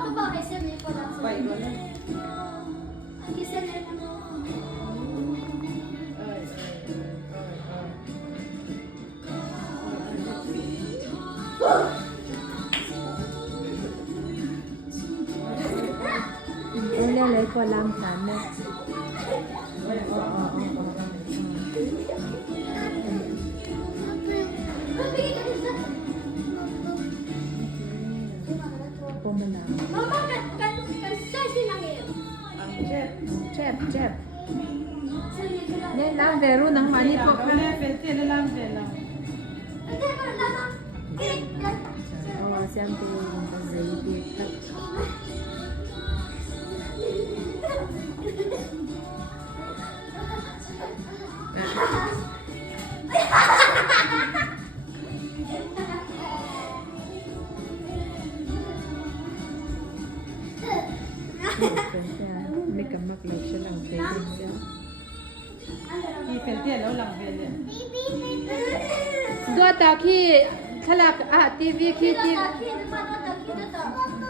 Apa ba kasi may pala sa Pai ko na. ang isa na Ay. Wala lang ko lang sana. Pumala. Mama kan sa sinangil. Ang chat. Chep. Sa nila. Ne lang pero nang mani po. Wala, pwede na lang din lang. Ate ko lama. Oh, siyempre yung baby. May kamak-lag siya lang. Pwede siya. Pwede na lang pwede. Dua taki kalak TV ki TV. Kita kita